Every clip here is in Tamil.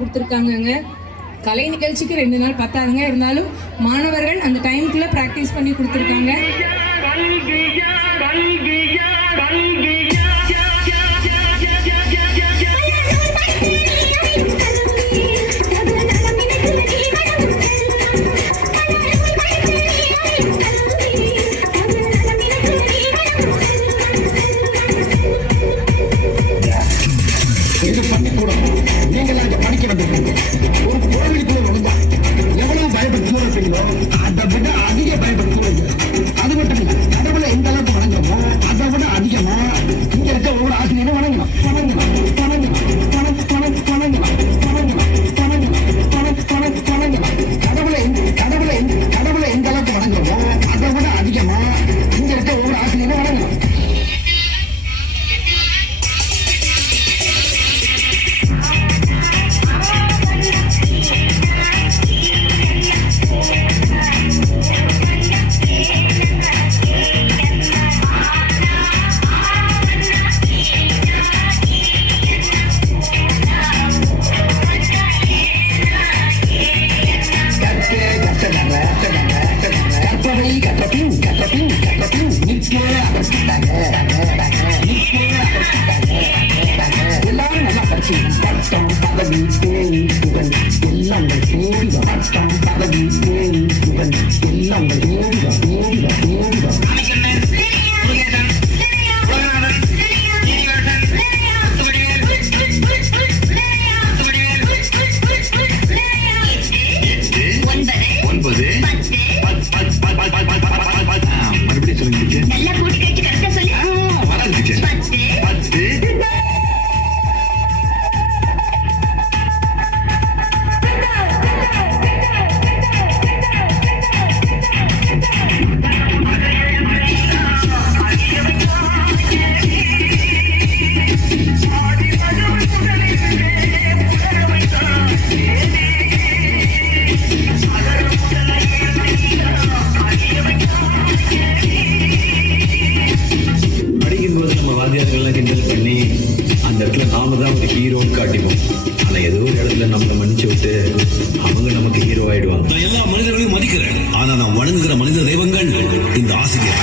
கொடுத்துருக்காங்கங்க. கலை நிகழ்ச்சிக்கு 2 நாள் பத்தாதுங்க. இருந்தாலும் மாணவர்கள் அந்த டைமுக்குள்ள பிராக்டிஸ் பண்ணி கொடுத்துருக்காங்க. இது பள்ளிக்கூடம். நீங்கள் அங்கே படிக்க வந்திருக்கீங்க. ஒரு கோவிலுக்குள்ள நுழைஞ்சா எவ்வளவு பயப்படுத்தோ இருப்பீங்களோ அதை விட அதிக பயப்படுத்துவீங்க. அது மட்டும் இல்லை, கடவுளை எந்த அளவுக்கு வணங்குறோமோ அதை விட அதிகமா இங்க இருக்க ஒவ்வொரு ஆசிரியரும் வணங்கணும். கடவுளை எந்த அளவுக்கு வணங்குறோமோ அதை விட அதிகமா இங்க இருக்க ஒவ்வொரு ஆசிரியரும் வணங்கணும். எல்லாரும் நல்லா படிச்சு பட்டம் பதவி தேவி புகழ் எல்லாம் தேடிடும். பட்டம் பதவி தேவி புகழ் எல்லாம் தேடிடும். மறுபடியும் சொல்லுங்க. படிக்கும்போது நம்ம வாத்தியார்கள்லாம் கிண்டல் பண்ணி அந்த இடத்துல நாம தான் ஒரு ஹீரோன்னு காட்டிப்போம். ஆனா ஏதோ ஒரு இடத்துல நம்மளை மன்னிச்சு விட்டு அவங்க நமக்கு ஹீரோ ஆயிடுவாங்க. நான் எல்லா மனிதர்களையும் மதிக்கிறேன். ஆனா நான் வணங்குகிற மனித தெய்வங்கள் இந்த ஆசிரியர்.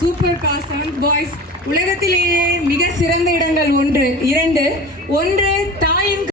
சூப்பர் பா 7th பாய்ஸ். உலகத்திலேயே மிக சிறந்த இடங்கள் 1 2 1